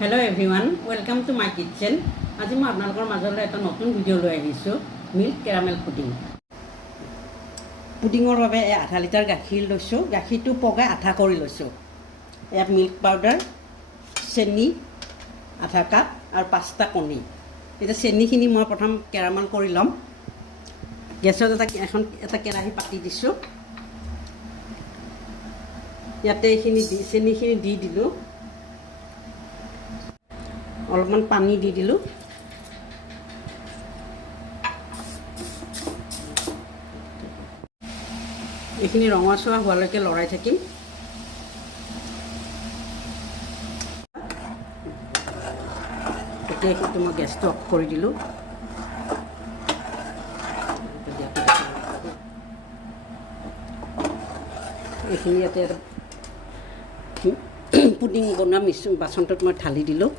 Hello' everyone, welcome to my kitchen. আজি মই আপোনালোকৰ মাজলৈ এটা নতুন ভিডিঅ' লৈ আহিছোঁ, মিল্ক কেৰামেল পুডিং। পুডিঙৰ বাবে আধা লিটাৰ গাখীৰ লৈছোঁ। গাখীৰটো পগাই আঠা কৰি লৈছোঁ। ইয়াত মিল্ক পাউডাৰ, চেনি আধা কাপ আৰু 5টা কণী। এতিয়া চেনিখিনি মই প্ৰথম কেৰামেল কৰি ল'ম। গেছত এটা কেৰাহী পাতি দিছোঁ। ইয়াতে চেনিখিনি দি দিলোঁ। অলপমান পানী দি দিলোঁ। এইখিনি ৰঙচুৱা হোৱালৈকে লৰাই থাকিম। এতিয়া এইটো মই গেছটো অফ কৰি দিলোঁ। এইখিনি ইয়াতে পুডিং বনোৱা বাচনটোত মই ঢালি দিলোঁ।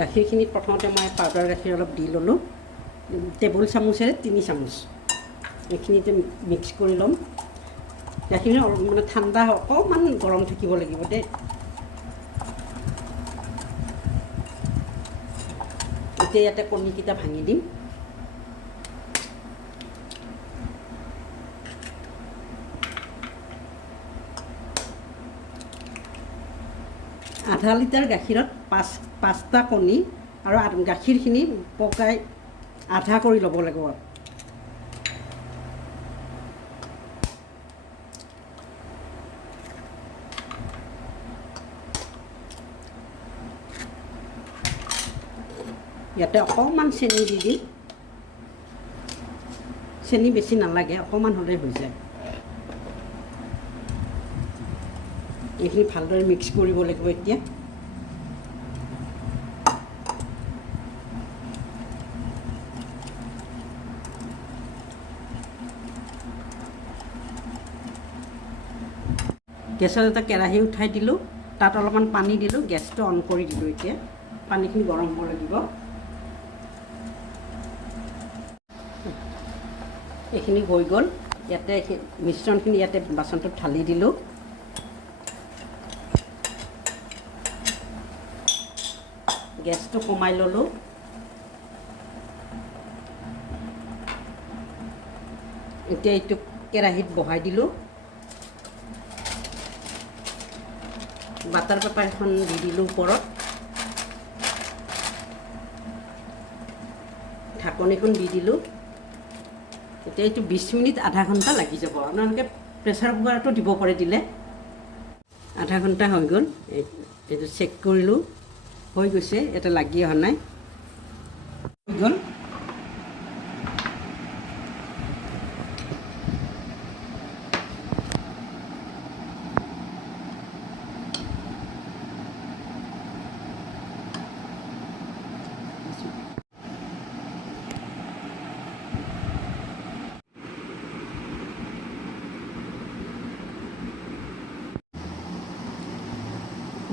গাখীৰখিনিত প্ৰথমতে মই পাউডাৰ গাখীৰ অলপ দি ল'লোঁ। টেবুল চামুচেৰে 3 চামুচ এইখিনিতে মিক্স কৰি ল'ম। গাখীৰখিনি মানে ঠাণ্ডা অকণমান গৰম থাকিব লাগিব দেই। এতিয়া ইয়াতে কণীকেইটা ভাঙি দিম। আধা লিটাৰ গাখীৰত 5টা কণী আৰু গাখীৰখিনি পকাই আধা কৰি ল'ব লাগিব। ইয়াতে অকণমান চেনি দি দিম। চেনি বেছি নালাগে, অকণমান হ'লেই হৈ যায়। এইখিনি ভালদৰে মিক্স কৰিব লাগিব। এতিয়া গেছত এটা কেৰাহী উঠাই দিলোঁ। তাত অলপমান পানী দিলোঁ। গেছটো অন কৰি দিলোঁ। এতিয়া পানীখিনি গৰম হ'ব লাগিব। এইখিনি হৈ গ'ল। ইয়াতে মিশ্ৰণখিনি ইয়াতে বাচনটোত ঢালি দিলোঁ। গেছটো কমাই ল'লোঁ। এতিয়া এইটো কেৰাহীত বহাই দিলোঁ। বাটাৰ পেপাৰ এখন দি দিলোঁ ওপৰত। ঢাকনিখন দি দিলোঁ। এতিয়া এইটো 20 মিনিট আধা ঘণ্টা লাগি যাব। আপোনালোকে প্ৰেছাৰ কুকাৰতো দিব পাৰে দিলে। আধা ঘণ্টা হৈ গ'ল। এইটো চেক কৰিলোঁ, হৈ গৈছে। এটা লাগি অহা নাই, হৈ গ'ল।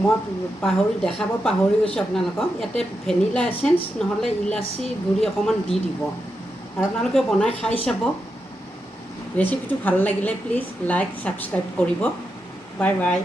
মই দেখাব পাহৰি গৈছোঁ আপোনালোকক। ইয়াতে ভেনিলা এচেঞ্চ নহ'লে ইলাচি গুড়ি অকণমান দি দিব। আৰু আপোনালোকে বনাই খাই চাব। ৰেচিপিটো ভাল লাগিলে প্লিজ লাইক ছাবস্ক্ৰাইব কৰিব। Bye bye.